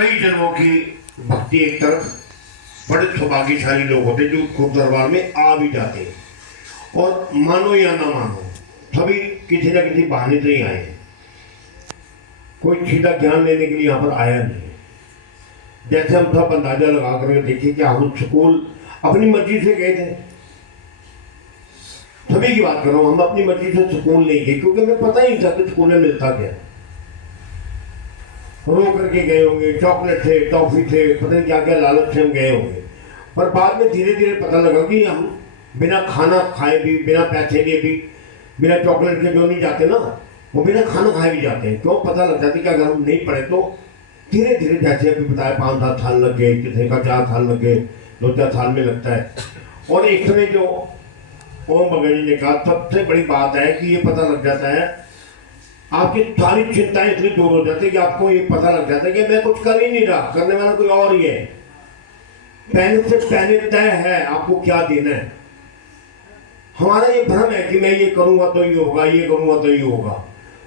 कई जन्मों की भक्ति एक तरफ, बड़े सौभाग्यशाली लोग होते जो खुद दरबार में आ भी जाते हैं, और मानो या ना मानो सभी किसी न किसी बहाने से ही आए हैं। कोई सीधा ज्ञान लेने के लिए यहाँ पर आया नहीं। जैसे हम सब अंदाजा लगा कर देखिए कि हम स्कूल अपनी मर्जी से गए थे, सभी की बात कर रहा हूँ, हम अपनी मर्जी से स्कूल नहीं गए क्योंकि हमें पता ही नहीं था कि स्कूल में मिलता क्या। रो करके गए होंगे, चॉकलेट थे, टॉफी थे, पता नहीं क्या क्या लालच से हम गए होंगे, पर बाद में धीरे धीरे पता लगा कि हम बिना खाना खाए भी, बिना पैसे लिए भी, बिना चॉकलेट के जो नहीं जाते ना, वो बिना खाना खाए भी जाते हैं। क्यों? पता लग जाती कि अगर हम नहीं पढ़े तो धीरे धीरे, जैसे अभी बताया 5-7 साल लग गए, किसी का 4 साल लग गए, 2-4 साल में लगता है। और एक समय जो ओम बगैर जी ने कहा, सबसे बड़ी बात है कि ये पता लग जाता है, आपकी सारी चिंताएं इतनी दूर हो जाती है कि आपको ये पता लग जाता है कि मैं कुछ कर ही नहीं रहा, करने वाला कोई और ही है। पहले से पहले तय है आपको क्या देना है। हमारा ये भ्रम है कि मैं ये करूंगा तो ये होगा, ये करूंगा तो ये होगा।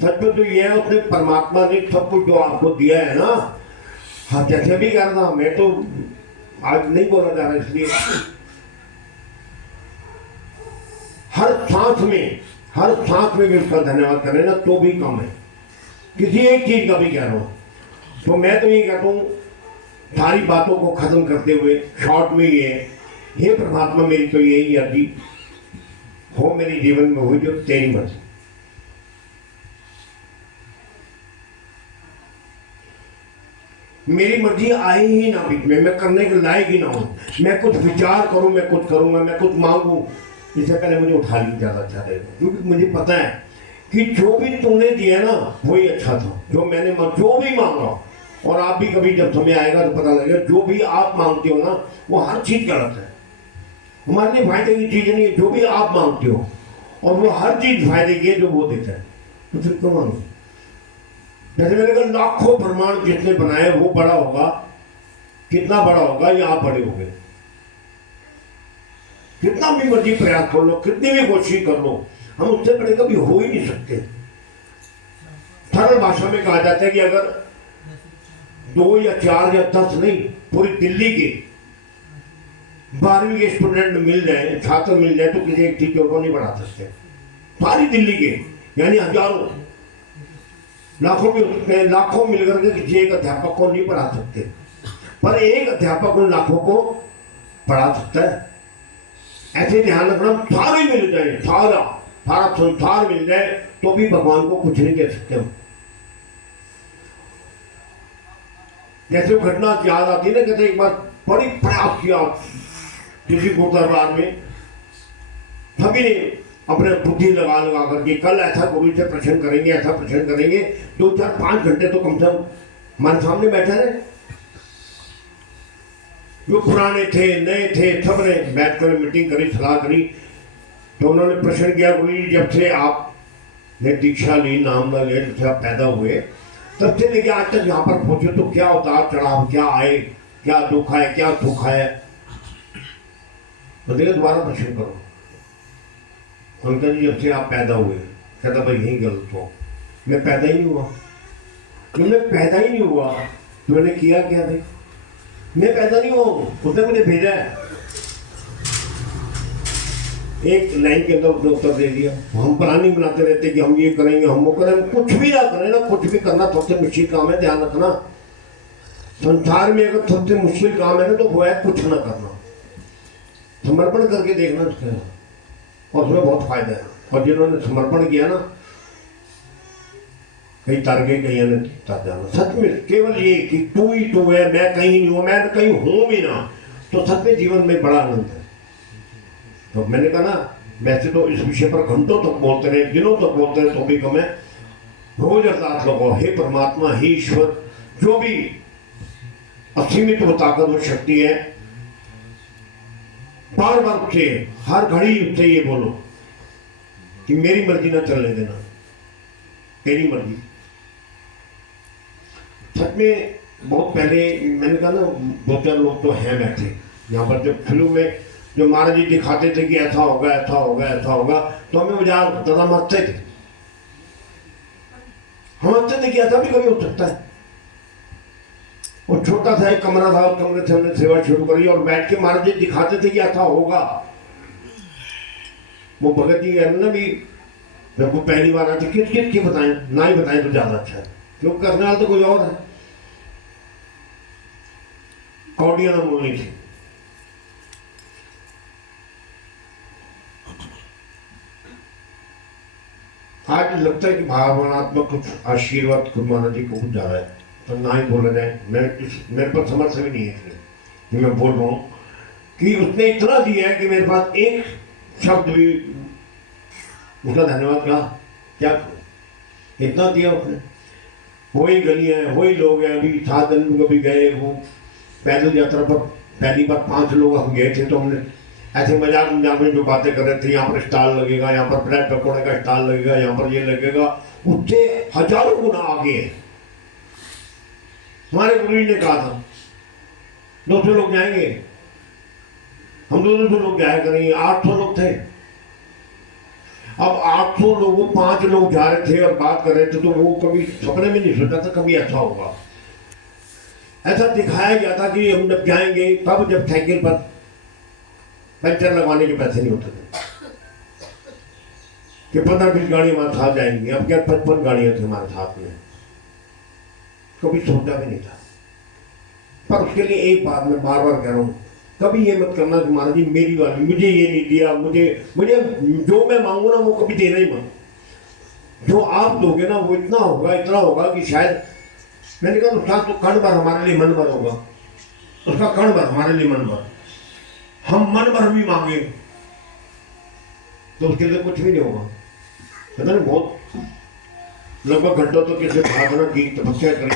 सच में तो ये है, उसने परमात्मा ने सब कुछ जो आपको दिया है ना, हाँ जैसे भी कर रहा, मैं तो आज नहीं बोला जा रहा, इसलिए हर सांस में भी उसका धन्यवाद करें ना तो भी कम है, किसी एक चीज का भी कह रहा हूँ। तो मैं तो ये कहता हूँ, सारी बातों को खत्म करते हुए शॉर्ट में ये है, हे परमात्मा मेरी तो यही अर्जी हो मेरे जीवन में हुई जो तेरी मर्जी। मेरी मर्जी आई ही ना बीच में, मैं करने के लायक ही ना हूं, मैं कुछ विचार करूं, मैं कुछ करूंगा, मैं कुछ मांगू, इससे पहले मुझे उठा ली ज्यादा अच्छा रहेगा। क्योंकि मुझे पता है कि जो भी तुमने दिया ना वही अच्छा था, जो मैंने जो भी मांगा। और आप भी कभी जब समय आएगा तो पता लगेगा, जो भी आप मांगते हो ना वो हर चीज गलत है, हमारे लिए फायदे की चीज नहीं है। जो भी आप मांगते हो और वो हर चीज फायदे की है जो वो देता है, तो फिर क्यों मांगो? जैसे मैंने कहा, लाखों ब्रह्मांड जितने बनाए वो बड़ा होगा, कितना बड़ा होगा या आप बड़े हो गए। कितना भी मर्जी प्रयास कर लो, कितनी भी कोशिश कर लो, हम उससे बड़े कभी हो ही नहीं सकते। सरल भाषा में कहा जाता है कि अगर 2 या 4 या 10 नहीं, पूरी दिल्ली के 12वीं के स्टूडेंट मिल जाए, छात्र मिल जाए, तो किसी एक टीचर को नहीं पढ़ा सकते। सारी दिल्ली के यानी हजारों, लाखों मिलकर के किसी एक अध्यापक को नहीं पढ़ा सकते, पर एक अध्यापक उन लाखों को पढ़ा सकता है। ऐसे ध्यान रखना, सारे मिल जाए, सारा संसार मिल जाए तो भी भगवान को कुछ नहीं कह सकते हम। जैसे वो घटना याद आती है ना, कहते एक बार बड़ी प्रयास किया किसी गुरु दरबार में, सभी ने अपने बुद्धि लगा करके कल ऐसा गुरु से प्रश्न करेंगे, ऐसा प्रश्न करेंगे, 2-4-5 घंटे तो कम से कम हमारे सामने बैठे रहे। जो पुराने थे, नए थे, सब ने बैठकर मीटिंग करी, सलाह करी। तो उन्होंने प्रश्न किया, गुरु जी जब से आपने दीक्षा ली, नाम ना लिया, जब से आप पैदा हुए, तब से लेके आज तक यहाँ पर पहुंचे तो क्या उतार चढ़ाव, क्या आए, क्या दुख है, क्या सुख है। तो देखिए दोबारा प्रश्न करो। उनका जी जब से आप पैदा हुए, कहता भाई यही गलत हो, मैं पैदा ही नहीं हुआ। मैं पैदा ही नहीं हुआ तो मैंने किया क्या? भाई मैं पैदा नहीं हुआ, उसने मुझे भेजा है। एक लाइन के अंदर उसने उत्तर दे दिया। हम प्लानिंग बनाते रहते कि हम ये करेंगे, हम वो करेंगे, कुछ भी ना करें ना, कुछ भी करना सबसे मुश्किल काम है। ध्यान रखना, संसार में अगर सबसे मुश्किल काम है ना तो वो है कुछ ना करना। समर्पण करके देखना और उसमें बहुत फायदा है। और जिन्होंने समर्पण किया ना, कहीं तर गए, कहीं ने तर जाना। सच में केवल ये कि तू ही तू है, मैं कहीं नहीं हूँ, मैं कहीं हूँ भी ना, तो सच में जीवन में बड़ा आनंद है। तो मैंने कहा ना, वैसे तो इस विषय पर घंटों तक बोलते रहे, दिनों तक बोलते रहे, तो भी कम है। रोज अरदास लगो, हे परमात्मा, हे ईश्वर, जो भी असीमित वो ताकत वो शक्ति है, बार बार उठे, हर घड़ी उठे ये बोलो कि मेरी मर्जी ना चलने देना, तेरी मर्जी। सच में बहुत पहले मैंने कहा ना, 2-4 लोग तो हैं बैठे यहाँ पर, जब फिल्म में जो महाराज जी दिखाते थे कि ऐसा होगा, ऐसा होगा, ऐसा होगा, तो हमें मजाक होता था, हम हंसते थे। हम हंसते थे कि ऐसा भी कभी हो सकता है। और छोटा सा एक कमरा था, उस कमरे से हमने सेवा शुरू करी और बैठ के महाराज जी दिखाते थे कि ऐसा होगा। वो भगत जी है ना भी, जब वो पहली बार आते किस किस की बताएं, ना ही बताएं तो ज्यादा अच्छा है, क्योंकि करने वाला तो कोई और है। कौड़ियां ना बोलनी थी। आज लगता है कि भावनात्मक कुछ आशीर्वाद खुद महाराज जी को कुछ ज्यादा है, तो ना ही बोला जाए। मेरे पास समझ से भी नहीं है इसलिए कि मैं बोल रहा हूँ कि उसने इतना दिया है कि मेरे पास एक शब्द भी उसका धन्यवाद कहा क्या करूं, इतना दिया उसने। वही गलियां, वही लोग हैं। अभी 7 दिन कभी गए, वो पैदल यात्रा पर पहली बार 5 लोग हम गए थे, तो हमने ऐसे मजाक मजाक में जो बातें कर रहे थे, यहाँ पर स्टॉल लगेगा, यहाँ पर ब्रेड पकौड़े का स्टॉल लगेगा, यहाँ पर ये लगेगा, उससे हजारों गुना आगे है। हमारे गुरु जी ने कहा था 200 लोग जाएंगे, हम 200 लोग जाया करेंगे। 800 लोग थे। अब 800 लोगों 5 लोग जा रहे थे और बात कर रहे थे, तो वो कभी सपने में नहीं सोचा था कभी ऐसा होगा। ऐसा दिखाया गया था कि हम जब जाएंगे, तब जब साइकिल पर पंचर लगवाने के पैसे नहीं होते थे कि 15-20 गाड़ी हमारे साथ जाएंगी। अब क्या 55 गाड़ियां थी हमारे साथ में, कभी सोचा भी नहीं था। पर उसके लिए एक बात मैं बार बार कह रहा हूँ, कभी ये मत करना कि महाराज जी मेरी वाली मुझे ये नहीं दिया, मुझे जो मैं मांगू ना वो कभी देना ही मत। जो आप दोगे ना वो इतना होगा कि शायद, मैंने कहा उसका तो कण भर हमारे लिए मन भर होगा, उसका कण भर हमारे लिए मन भर। हम मन भर भी मांगे तो उसके लिए कुछ भी नहीं होगा। पता नहीं, बहुत लगभग घंटों तो किसी साधना की, तपस्या करी,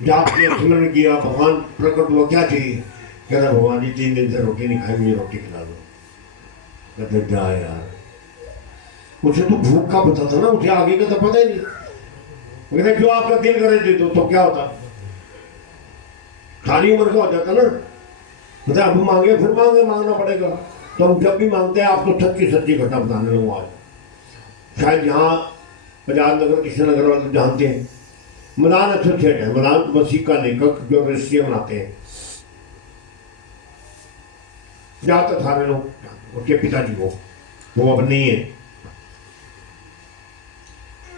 जाप किया, स्मरण किया, भगवान प्रकट हुआ, क्या चाहिए? कहता भगवान जी 3 दिन से रोटी नहीं खाई, मुझे रोटी खिला दो। कहते जा यार, उसे तो भूख का पता था ना, उसे आगे का तो पता ही नहीं। कहते जो आपका दिल करे दे दो, तो क्या होता, सारी उम्र का हो जाता ना। मतलब अब मांगे फिर मांगना पड़ेगा। तो हम जब भी मांगते हैं, आपको सच्ची सच्ची घटना बताने लगूँ आज। शायद यहाँ आजाद नगर, कृष्ण नगर वाले जानते हैं, मदान एसोसिएट है, मदान मसीह का लेखक जो रजिस्ट्री बनाते हैं, जाते सारे लोग, उसके पिताजी वो अब नहीं है।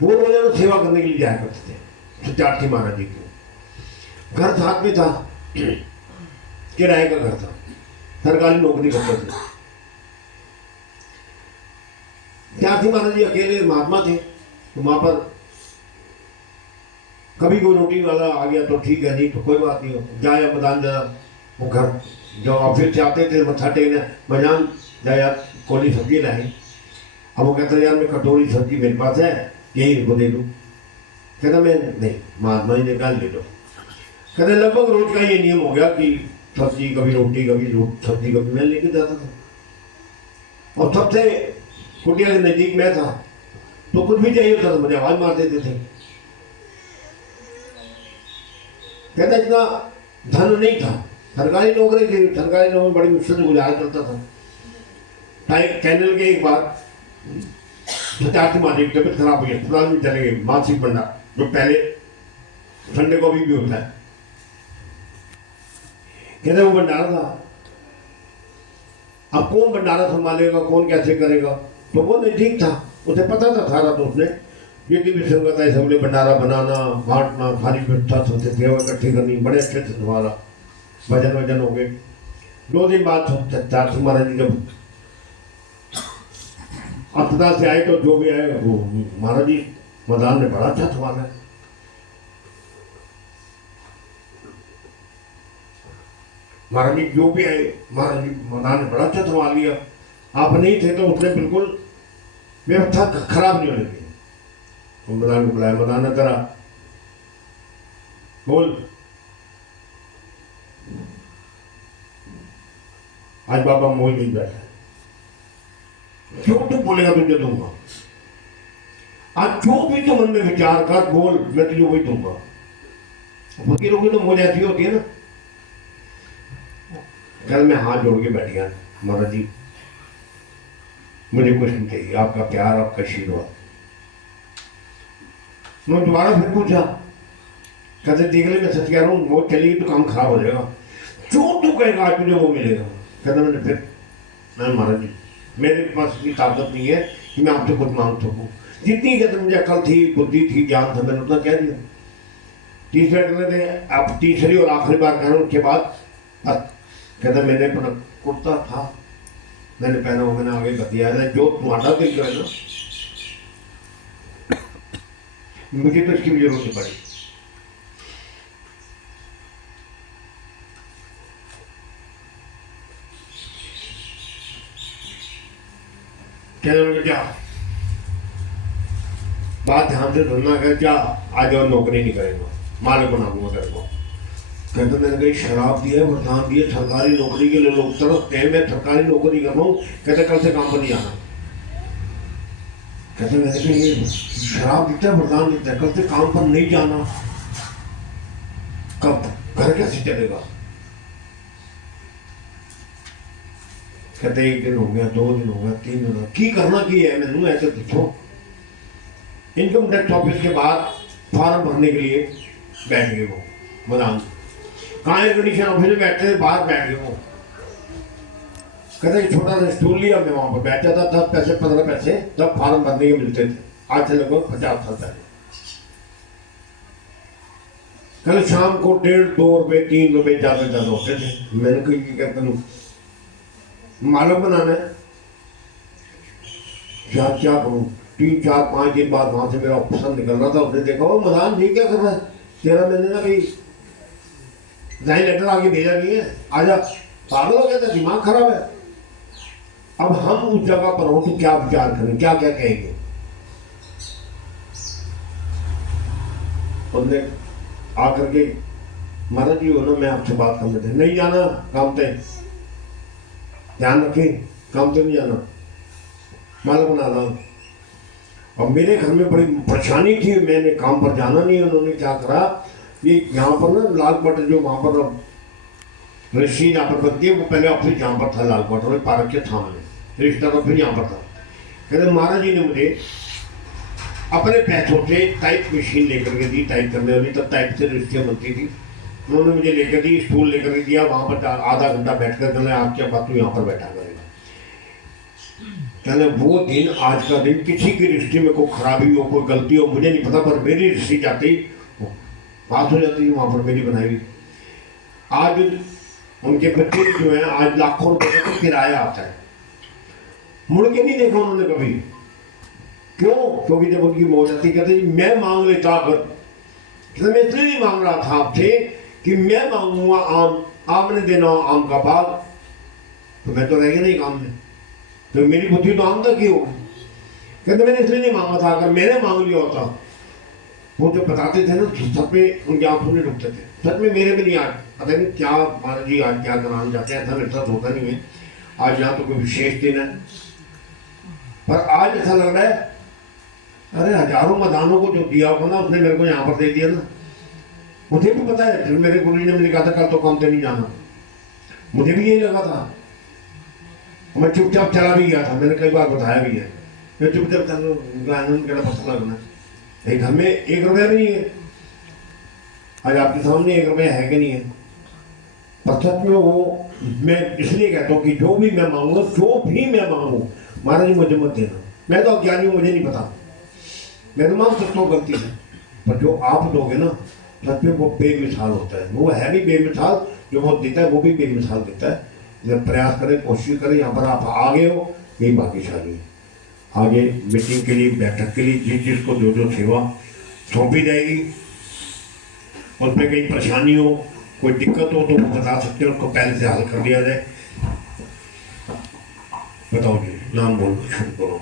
वो रोजाना सेवा करने के लिए जाया करते थे सत्यार्थी महाराज जी को। घर साथ में था, किराए का घर था, सरकारी नौकरी करते थे। सत्यार्थी महाराज जी अकेले महात्मा थे, तो वहां पर कभी कोई रोटी वाला आ गया तो ठीक है, नहीं तो कोई बात नहीं हो, जाया मदान जा। वो घर जो ऑफिस से आते थे मत्था टेकने, मजान जाया कोली सब्जी लाई। अब वो कहता यार मैं कटोरी सब्जी मेरे पास है, यही इनको दे दूँ। कहता मैं नहीं, महात्मा जी ने कहा ले लो। कहते लगभग रोज का ये नियम हो गया कि सब्जी कभी रोटी, कभी सब्जी, कभी मैं लेके जाता था। और सबसे कुटिया के नजदीक मैं था, तो कुछ भी चाहिए होता था मुझे आवाज मार देते थे। कहता इतना धन नहीं था, सरकारी नौकरी थी, सरकारी नौकरी बड़ी मुश्किल से गुजारा करता था। कैनल के एक बार सत्यार्थी महाराज की तबीयत खराब हुई, अस्पताल में चले गए। मानसिक भंडार जो पहले संडे को अभी भी होता है, कहते वो भंडारा था। अब कौन भंडारा संभालेगा, कौन कैसे करेगा? तो वो नहीं ठीक था, उसे पता था सारा। तो उसने जितनी भी संगत है सबले भंडारा बनाना, बांटना, सारी व्यवस्था सबसे सेवा इकट्ठी करनी, बड़े अच्छे से संभाला। भजन हो गए। 2 दिन बाद सत्यार्थी महाराज जी जब अस्पताल से आए, तो जो भी आए वो महाराज जी मदान ने बड़ा अच्छा संभाला। महाराज जी जो भी आए, महाराज जी मदान ने बड़ा अच्छा संभाल लिया। आप नहीं थे तो उसने बिल्कुल व्यवस्था खराब नहीं होने दी। मदान को बुलाया, मदान ने करा, बोल आज बाबा मोह नहीं बैठा, जो तू बोलेगा तुझे दूंगा। आज जो भी तू मन में विचार कर बोल, मैं तुझे वही दूंगा। फकीरों की तो मौज ऐसी होती है ना। कल मैं हाथ जोड़ के बैठ गया, महाराज जी मुझे कुछ नहीं चाहिए, आपका प्यार, आपका आशीर्वाद। मैं दोबारा फिर पूछा, कहते देख ले मैं सच कह रहा हूँ, वो चलेगी तो काम खराब हो जाएगा, जो तू कहेगा आज तुझे वो मिलेगा। कहते मैंने फिर मैं महाराज जी मेरे पास इतनी ताकत नहीं है कि मैं आपसे कुछ मांग सकूँ, जितनी कहते मुझे अकल थी, बुद्धि थी, ज्ञान था, मैंने उतना कह दिया। तीसरे कहते थे अब तीसरी और आखिरी बार कहना उसके बाद कहते मैंने अपना कुर्ता था मैंने पहना वो मैंने आगे कर दिया है, जो तुम्हारा दिल करे ना मुझे तो इसकी भी जरूरत नहीं पड़ी। क्या बात ध्यान से सुनना, कर क्या आज और नौकरी नहीं करेगा, मालिक बना दूंगा तेरे को। कहते मैंने कहीं शराब दिया, वरदान दिए, सरकारी नौकरी के लिए लोग तरसते हैं, मैं सरकारी नौकरी कर रहा हूँ। कहते कल से काम पर नहीं आना। कहते मैंने कहीं शराब देता है, वरदान देता है, कल से काम पर नहीं जाना, कब घर कैसे चलेगा। कहते एक दिन हो गया, 2 दिन हो गया, 3 दिन हो गया, की करना की है मैंने ऐसे पूछो। इनकम टैक्स ऑफिस के बाद फॉर्म भरने के लिए बैठ गए वो मैदान, कहाँ एयर कंडीशन ऑफिस में बैठते थे, बाहर बैठ गए वो। कहते छोटा सा स्टूल लिया, मैं वहाँ पर बैठा था, 10 पैसे 15 पैसे तब फॉर्म भरने के मिलते थे, आज से लगभग 50 साल पहले। कल शाम को 1.5 2 रुपये 3 रुपये ज़्यादा होते थे। मैंने कही कहता हूँ मालूम बनाना है, क्या करूँ। 3 4 5 दिन बाद वहाँ से मेरा ऑप्शन निकल रहा था, उसने देखा वो मदान नहीं क्या कर रहा है, तेरा मैंने ना कहीं नहीं लेटर आगे भेजा नहीं है, आजा। पागल हो गया था, दिमाग खराब है। अब हम उस जगह पर हो तो क्या विचार करें, क्या क्या कहेंगे। उनने आकर के महाराज जी हो ना मैं आपसे बात करने थे, नहीं जाना काम पे, ध्यान रखें काम पे नहीं जाना, माल बना रहा हूँ। और मेरे घर में बड़ी परेशानी थी, मैंने काम पर जाना नहीं। उन्होंने क्या करा, ये यहाँ पर ना लाल बटर जो वहाँ पर रशीद यहाँ पर बनती है, वो पहले ऑफिस यहाँ पर था लाल बटर में पार्क के सामने, रिश्ता तो फिर यहाँ पर था। कहते महाराज जी ने मुझे अपने पैसों से टाइप मशीन लेकर के दी, टाइप करने वाली, तब टाइप से रजिस्ट्रियाँ बनती थी। उन्होंने मुझे लेकर दी, स्टूल लेकर के दिया, वहाँ पर आधा घंटा बैठ कर कहने आप क्या बात तू यहाँ पर बैठा करेगा। कहने वो दिन आज का दिन, किसी की रजिस्ट्री में कोई खराबी हो, कोई गलती हो मुझे नहीं पता, पर मेरी रजिस्ट्री जाती बात हो जाती है वहाँ पर मेरी बनाई हुई। आज उनके बच्चे जो हैं आज लाखों रुपए का किराया आता है, मुड़ के नहीं देखा उन्होंने कभी। क्यों? क्योंकि जब उनकी मौज आती कहते मैं मांग लेता, अगर मैं इसलिए नहीं मांग रहा था आपसे कि मैं मांगूंगा आम, आपने देना आम का बाग, तो मैं तो रह गया नहीं काम में, तो मेरी बुद्धि तो आम तक ही होगी। कहते मैंने इसलिए नहीं मांगा था, अगर मैंने मांग लिया होता, वो जो बताते थे ना सब पे उनकी आंखों में डूबते थे। सच में मेरे में नहीं, आज पता नहीं क्या महाराज जी आज क्या कराने जाते हैं, ऐसा मेरे साथ होता नहीं है। आज यहाँ तो कोई विशेष दिन है, पर आज ऐसा लग रहा है अरे हजारों मदानों को जो दिया होगा ना उसने मेरे को यहाँ पर दे दिया ना। मुझे भी पता है, मेरे गुरु जी ने मुझे कहा था कल तो काम पे नहीं जाना, मुझे भी यही लगा था, मैं चुपचाप चला भी गया था, मैंने कई बार बताया भी है, मैं चुपचाप चलो पता लगना। एक घर में 1 रुपया भी नहीं है, आज आपके सामने 1 रुपया है कि नहीं है। पर सच में वो मैं इसलिए कहता हूँ कि जो भी मैं मांगूंगा, जो भी मैं मांगू महाराज जी मुझे मत देना, मैं तो अज्ञानी हूँ, मुझे नहीं पता, मैं तो मांग सकता हूँ गलती से, पर जो आप दोगे ना सच में वो बेमिसाल होता है। वो है भी बेमिसाल, जो वो देता है वो भी बेमिसाल देता है। जब प्रयास करें, कोशिश करें, यहाँ पर आप आ गए हो यही भाग्यशाली है। आगे मीटिंग के लिए, बैठक के लिए जिस जिसको जो जो सेवा सौंपी जाएगी, उसमें कहीं परेशानी हो, कोई दिक्कत हो तो वो बता सकते हैं, उसको पहले से हल कर लिया जाए। बताओ जी, नाम बोलो, शुरू करो।